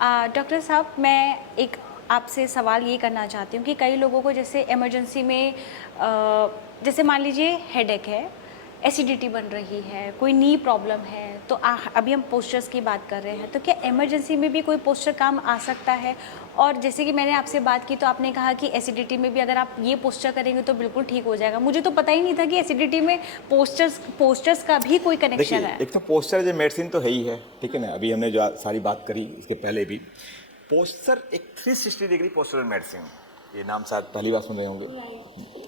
Doctor साहब, मैं एक आपसे सवाल ये करना चाहती हूँ कि कई लोगों को जैसे इमरजेंसी में जैसे मान लीजिए हेडेक है, एसिडिटी बन रही है, कोई नी प्रॉब्लम है, तो अभी हम पोस्चर्स की बात कर रहे हैं, तो क्या इमरजेंसी में भी कोई पोस्चर काम आ सकता है? और जैसे कि मैंने आपसे बात की तो आपने कहा कि एसिडिटी में भी अगर आप ये पोस्चर करेंगे तो बिल्कुल ठीक हो जाएगा। मुझे तो पता ही नहीं था कि एसिडिटी में पोस्चर्स का भी कोई कनेक्शन देखिए, है। एक तो पोस्चर जो मेडिसिन तो है ही है, ठीक है ना। अभी हमने जो सारी बात करी इसके पहले भी, पोस्चर एक 360 डिग्री पोस्चरल मेडिसिन, ये नाम शायद पहली बार सुन रहे होंगे।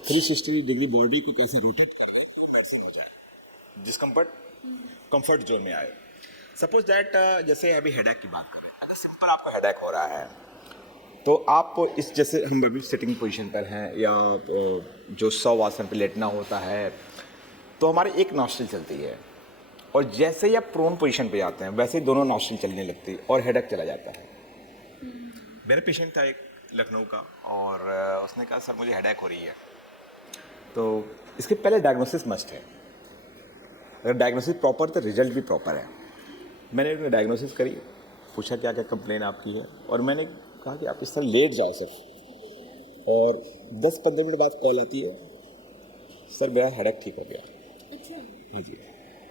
360 डिग्री बॉडी को कैसे रोटेट करना है तो मेडिसिन हो जाए, डिस्कम्फर्ट कंफर्ट जोन में आए। सपोज दैट जैसे अभी हेडेक की बात करें, अगर सिंपल आपको हेडेक हो रहा है तो आप इस, जैसे हम अभी सिटिंग पोजीशन पर हैं या जो शवासन पे लेटना होता है, तो हमारी एक नॉस्ट्रिल चलती है और जैसे ही आप प्रोन पोजीशन पे जाते हैं वैसे ही दोनों नॉस्ट्रिल चलने लगती है और हेडेक चला जाता है। मेरा पेशेंट था एक लखनऊ का और उसने कहा सर मुझे हेडेक हो रही है। तो इसके पहले डायग्नोसिस मस्ट है, अगर डायग्नोसिस प्रॉपर तो रिजल्ट भी प्रॉपर है। मैंने उन्हें डायग्नोसिस करी, पूछा क्या क्या कंप्लेन आपकी है, और मैंने कहा कि आप इस तरह लेट जाओ सर, और 10-15 मिनट बाद कॉल आती है, सर मेरा हेडेक ठीक हो गया। हाँ जी।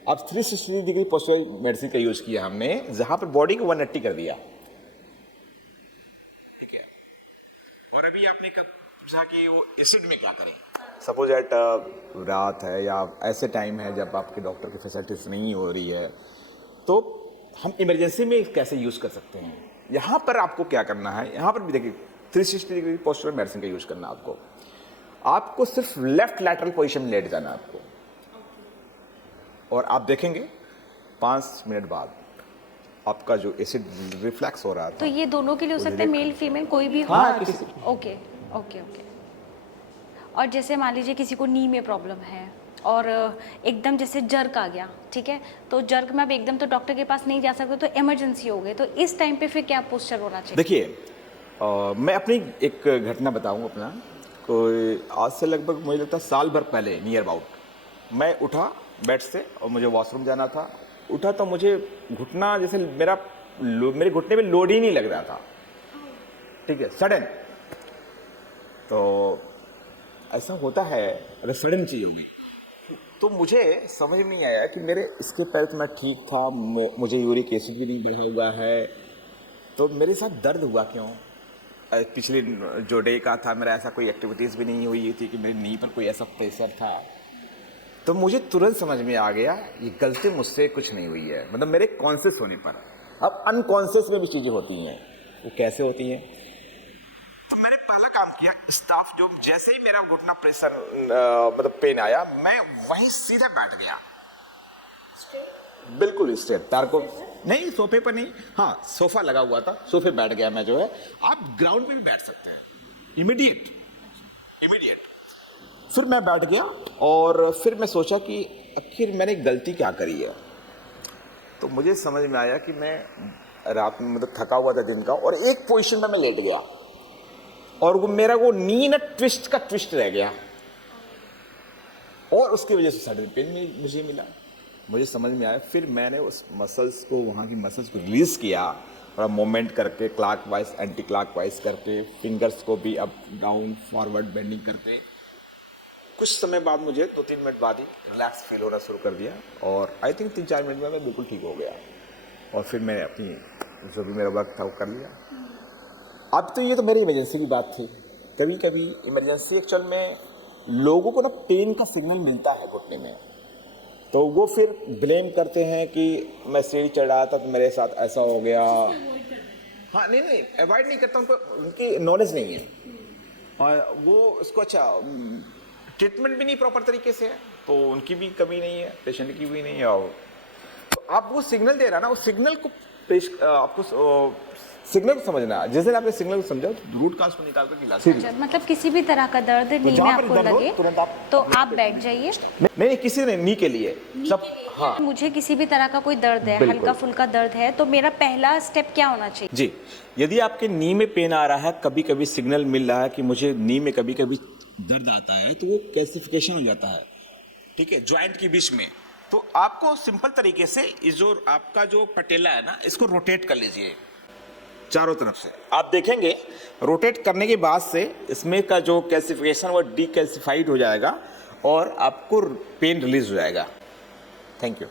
अब 360 डिग्री पोस्चरल मेडिसिन का यूज किया हमने, जहां पर बॉडी को 180 कर दिया, ठीक है। और अभी आपने कब पूछा कि वो एसिड में क्या करें। सपोज एट रात है या ऐसे टाइम है जब आपके डॉक्टर की फैसिलिटीज नहीं हो रही है, तो हम इमरजेंसी में कैसे यूज कर सकते हैं। यहां पर आपको क्या करना है, यहां पर भी देखिए 360 डिग्री पोस्चरल मेडिसिन का यूज करना है आपको सिर्फ लेफ्ट लैटरल पोजीशन में लेट जाना है आपको, और आप देखेंगे 5 मिनट बाद आपका जो एसिड रिफ्लेक्स हो रहा था। तो ये दोनों के लिए हो सकता है, मेल फीमेल कोई भी हो? हाँ, किसी ओके ओके ओके। और जैसे मान लीजिए किसी को नी में प्रॉब्लम है और एकदम जैसे जर्क आ गया, ठीक है, तो जर्क में अब एकदम तो डॉक्टर के पास नहीं जा सकते, तो इमरजेंसी हो गई, तो इस टाइम पे फिर क्या पोस्चर होना चाहिए? देखिए, मैं अपनी एक घटना बताऊं अपना। कोई आज से लगभग मुझे लगता है साल भर पहले नियर अबाउट, मैं उठा बेड से और मुझे वॉशरूम जाना था। उठा तो मुझे घुटना जैसे मेरे घुटने में लोड ही नहीं लग रहा था, ठीक है, सडन। तो ऐसा होता है अगर सडन चीज होगी, तो मुझे समझ नहीं आया कि मेरे इसके पहले तो मैं ठीक था, मुझे यूरिक एसिड भी नहीं बढ़ा हुआ है, तो मेरे साथ दर्द हुआ क्यों। पिछले जो डे का था मेरा ऐसा कोई एक्टिविटीज़ भी नहीं हुई थी कि मेरी नी पर कोई ऐसा प्रेशर था। तो मुझे तुरंत समझ में आ गया ये गलती मुझसे कुछ नहीं हुई है, मतलब मेरे कॉन्शियस होने पर। अब अनकॉन्शियस में भी चीज़ें होती हैं, वो कैसे होती हैं। तो मैंने पहला काम किया, स्टाफ जो जैसे ही मेरा घुटना प्रेशर मतलब पेन आया, मैं वहीं सीधा बैठ गया, बिल्कुल स्ट्रेट, तार को नहीं, सोफे पर नहीं, हाँ सोफा लगा हुआ था, सोफे बैठ गया मैं। जो है आप ग्राउंड पे भी बैठ सकते हैं, इमीडिएट। फिर मैं बैठ गया और फिर मैं सोचा कि आखिर मैंने गलती क्या करी है। तो मुझे समझ में आया कि मैं रात में मतलब थका हुआ था दिन का, और एक पोजीशन में मैं लेट गया और वो मेरा वो नी ना ट्विस्ट का ट्विस्ट रह गया, और उसकी वजह से सडन पेन मुझे मिला। मुझे समझ में आया, फिर मैंने उस मसल्स को, वहाँ की मसल्स को रिलीज किया, और मूवमेंट करके clock wise anti clock wise करके, फिंगर्स को भी अप डाउन फॉरवर्ड बेंडिंग करके, कुछ समय बाद मुझे 2-3 मिनट बाद ही रिलैक्स फील होना शुरू कर दिया, और आई थिंक 3-4 मिनट में मैं बिल्कुल ठीक हो गया, और फिर मैंने अपनी जो भी मेरा वर्क था वो कर लिया। अब तो ये तो मेरी इमरजेंसी की बात थी। कभी कभी इमरजेंसी एक्चुअल में लोगों को ना पेन का सिग्नल मिलता है घुटने में, तो वो फिर ब्लेम करते हैं कि मैं सीढ़ी चढ़ रहा था तो मेरे साथ ऐसा हो गया। हाँ, नहीं अवॉइड नहीं करता, उनकी नॉलेज नहीं है, और वो उसको अच्छा ट्रीटमेंट भी नहीं प्रॉपर तरीके से है, तो उनकी भी कमी नहीं है, पेशेंट की भी नहीं है। और तो आप वो सिग्नल दे रहा ना, उस सिग्नल को आपको सिग्नल को समझना है। जिस दिन आपने सिग्नल को समझा तो रूट काज को निकाल कर इलाज। मतलब किसी भी तरह का दर्द नी में आपको लगे तो आप बैठ जाइए। नहीं, किसी ने नी के लिए सब। हाँ, मुझे किसी भी तरह का कोई दर्द है, हल्का फुल्का दर्द है, तो मेरा पहला स्टेप क्या होना चाहिए? जी, यदि आपके नी में पेन आ रहा है, कभी कभी सिग्नल मिल रहा है कि मुझे नी में कभी कभी दर्द आता है, तो वो कैल्सिफिकेशन हो जाता है, ठीक है, ज्वाइंट के बीच में। तो आपको सिंपल तरीके से इस जो आपका जो पटेला है ना, इसको रोटेट कर लीजिए, चारों तरफ से आप देखेंगे रोटेट करने के बाद से इसमें का जो कैल्सिफिकेशन वो डीकैल्सिफाइड हो जाएगा और आपको पेन रिलीज हो जाएगा। Thank you.